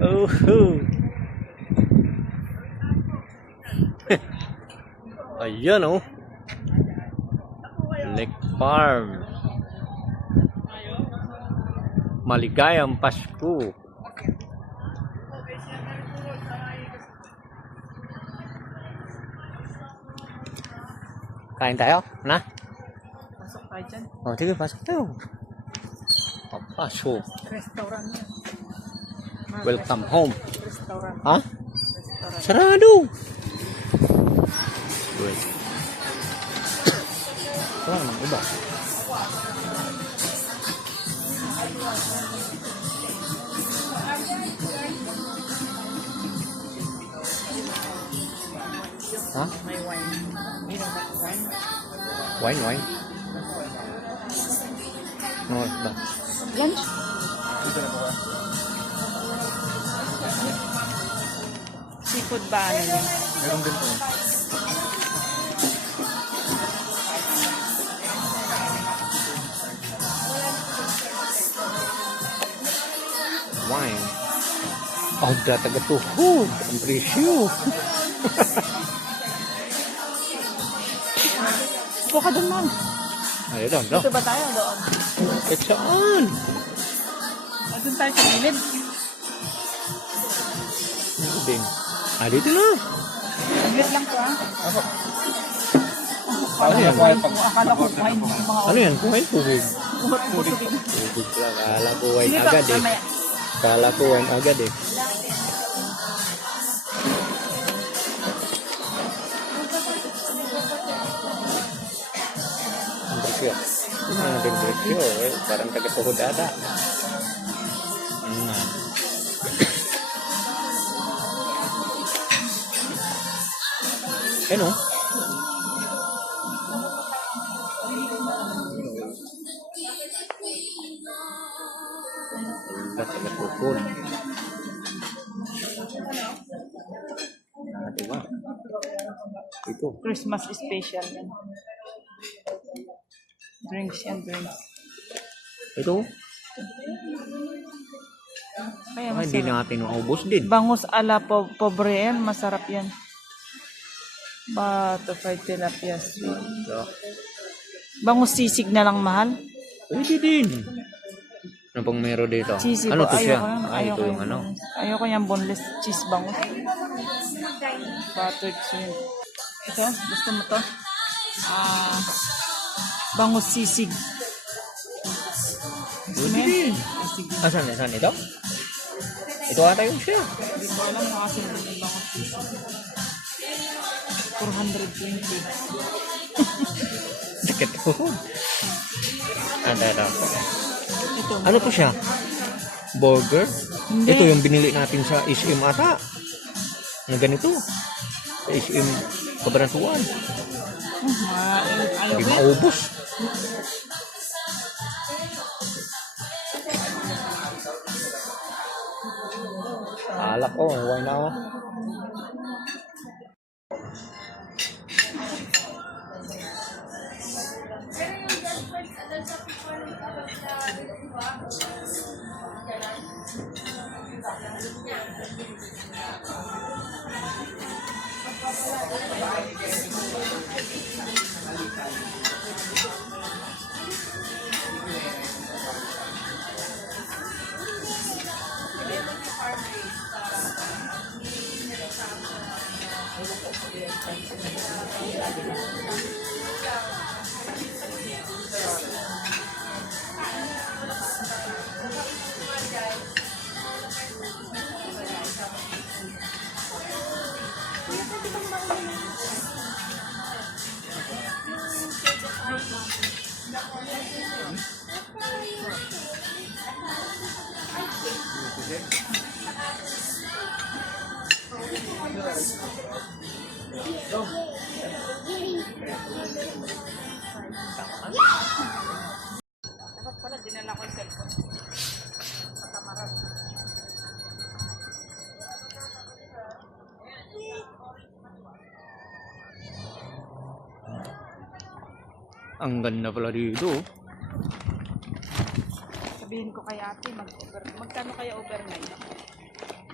Oh. Ayan oh. Lake Farm. Maligayang Pasko. Kain tayo? Na? Pasok tayo dyan. Oh, sige, pasok tayo. Pasok. Restaurant yan. Welcome home. Restaurant. Ha? Restaurant. Sarado. Wait. Wala namang iba. Ha? May wine. You know that wine? Wine. No, ba? Lunch? Seafood ba ano yun? Meron din po. Wine. Oh, dataga tuhod. Ang presyo. Upo ka doon, ma'am. Ay, doon. Dito ba tayo? Doon. Eh, saan? Doon tayo sa gilid. Dito din. Ah, dito na. Gilid lang to, ha? Ano yan? Akala ko wine. Ano yan? Kumain tubig. Tubig. Tubig lang. Kala ko wine Hindi ba? agad eh. Mamaya. Kala ko wine agad eh. Ang presyo. Ang presyo eh. Parang taga-tuhod ata. Ano? Taga-tuhod. Diba? Ito. Christmas special yan. Drinks yan, drinks. Ito. Kaya Baka hindi masarap. natin maubos din. Bangus ala pobre yan. Masarap yan. Butterfly tilapia sweet. So, Bangus sisig na lang mahal. pwede din. Ano pang meron dito? Cheesy Ano ba? to siya? Ayoko yan. Ah, ito yung ano. Ayoko yung boneless cheese bangus. Buttered shrimp. Ito, gusto mo to? Bangus sisig. Gusto mo Pwede din. yan? Ah, sige. Saan ito? Ito ata yung siya. Hindi ko alam na kasi yung bangus sisig. 420. Sakit po. Ano? Ito. Ano to siya? Burger? Hindi. Ito yung binili natin sa SM ata. Na ganito. Sa SM Kabanatuan. Ayaw Hindi ko yan. maubos. Alak ko. Why na ako? Dapat pala dinala ko yung cellphone. Katamaran. Ang ganda pala dito. Sabihin ko kay ate, magkano kaya overnight?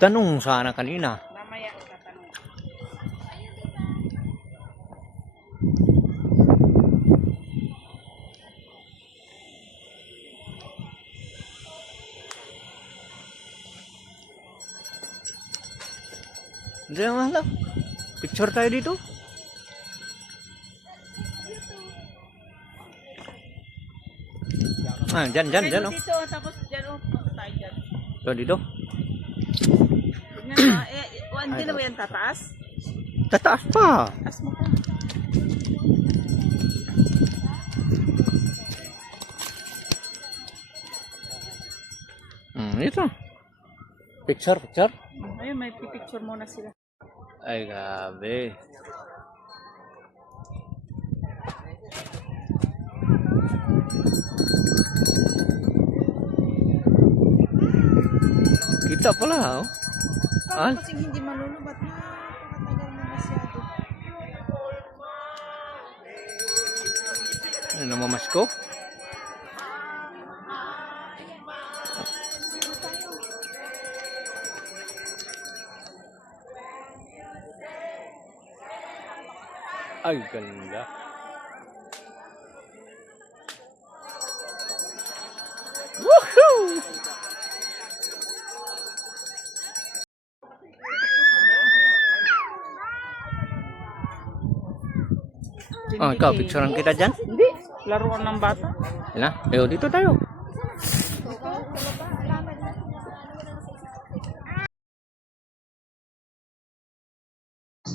Nagtanong sana kanina. Mamaya tatanong. Hindi naman lang. Picture tayo dito. Ah, dyan, oh. Dito, tapos dyan, punta tayo dyan. So, dito. Tignan mo, hindi na ba yan tataas? Tataas pa. Taas mo pa. Ito. Picture. Ayun, may picture muna sila. Ay, grabe. Kita pala, oh. Bakit kasing hindi malulubat na pakatagal na masyado. Ano namamasko? Ay, ganda. Woohoo! Ikaw, picturean kita dyan? Hindi. Laruan ng bata. Yan na, dito tayo.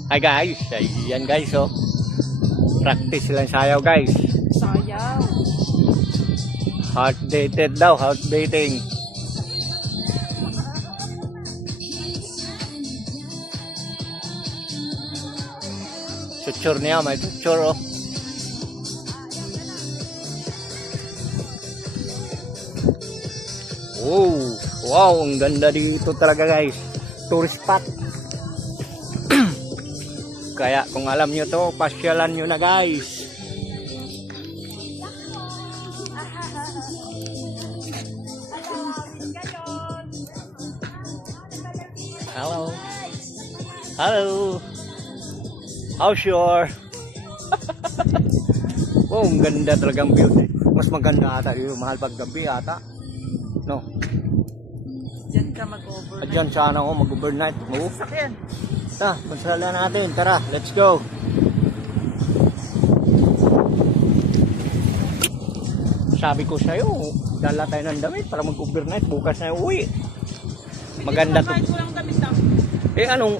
Hi guys, ayan guys, oh. Practice lang sayaw guys. Sayaw. Heart dated daw, heart dating. Picture niya, may picture, oh. Oh, wow, ang ganda dito talaga guys. Tourist spot. Kaya kung alam nyo to, pasyalan nyo na guys. Hello. Hello. How's your? Oh, ang ganda talagang view. Mas maganda ata dito, mahal pag gabi ata. No. Diyan ka mag-overnight. Diyan sana ako mag-overnight. Oh. Sakyan. Masala natin. Tara, let's go. Sabi ko sa'yo, dala tayo ng damit para mag-overnight. Bukas na uwi. Maganda to. Kahit walang damit lang. Anong,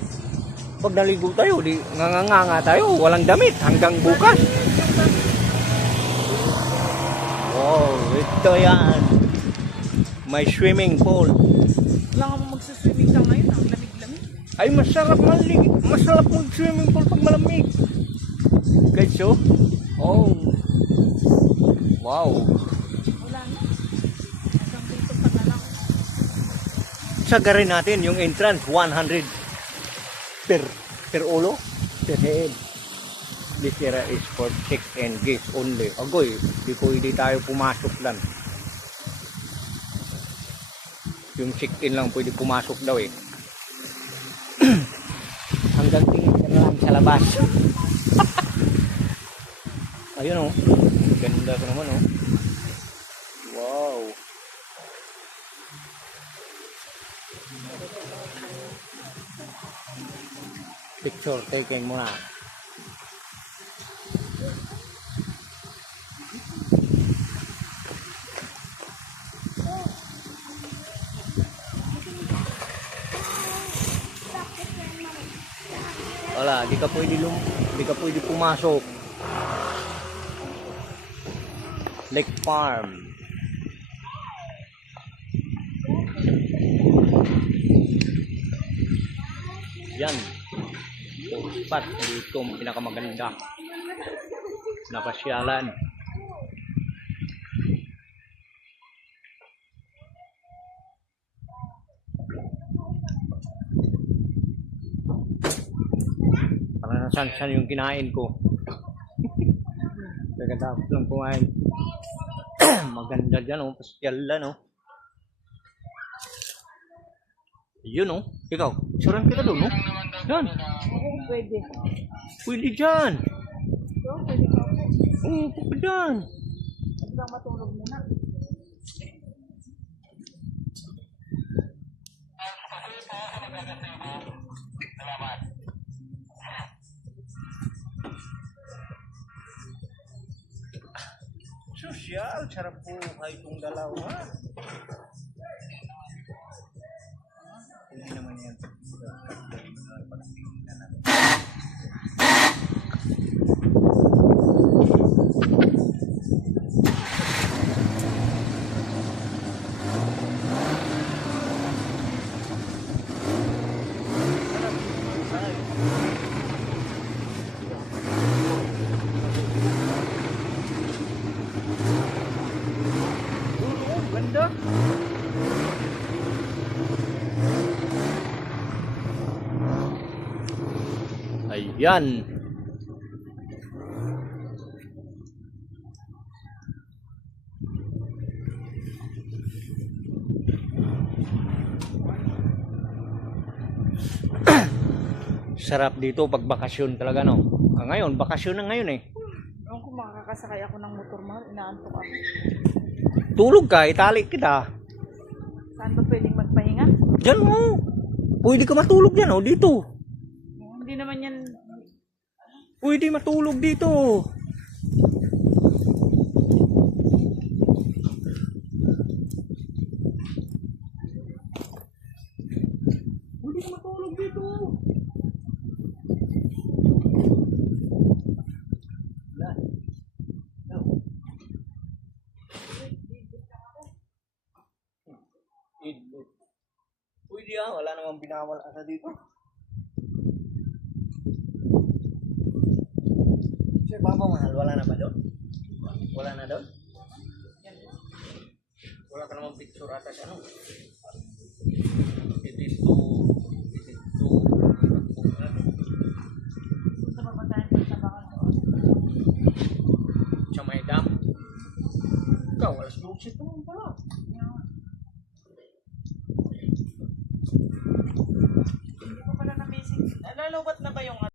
pag naligo tayo, di nganganga tayo. Walang damit hanggang bukas. Wow, ito yan. May swimming pool. Wala nga mo magsaswimming ka ngayon. Ang lamig-lamig. Ay, masarap mag-swimming pool pag malamig. Guys, so? Oh. Wow. Wala na. Hanggang dito pa na lang. Sagarin natin yung entrance, 100 per ulo, per head. This area is for check and guests only. Agoy, di pwede tayo pumasok lang. Yung check-in lang pwede pumasok daw eh. Hanggang tingin ka na lang sa labas. Ayun oh. Ganda ko naman oh. Wow. Picture taking muna. Wala, di ka pwede pumasok. Lake Farm. Yan. Spot dito ang pinakamaganda. Napasyalan. Para nasan yung kinain ko. Nagkatapos lang kumain. Maganda dyan oh, pasyalan oh. Yun oh. Ikaw, suran kita doon oh. Yan. Oo, pwede. Pwede dyan. So, pwede ka po. Oo, pwede dyan. Huwag lang matulog muna. Sosyal, sarap buhay itong dalawa. Hindi naman yan. Oo, ganda. Ayan. Sarap dito pag bakasyon talaga no. Ngayon, bakasyon na ngayon eh. Ewan ko makakasakay ako ng motor mahal, inaantok ako. Tulog ka, itali kita. Saan ba pwedeng magpahinga? Diyan mo. Pwede ka matulog dyan oh, dito. Hindi naman yan. Pwede matulog dito. Pwede ka matulog dito. Wala. No. Pwede ah, wala namang binawal asa dito. Sir, Papa Mahal, wala na ba doon? Wala na doon? Wala ka namang picture ata sa ano? It is too, Gusto pa ba tayo sa bakan doon? sa may dam. Ikaw, alas 12 ito naman pala. Hindi ko pala na-basic. Nalalobat na ba yung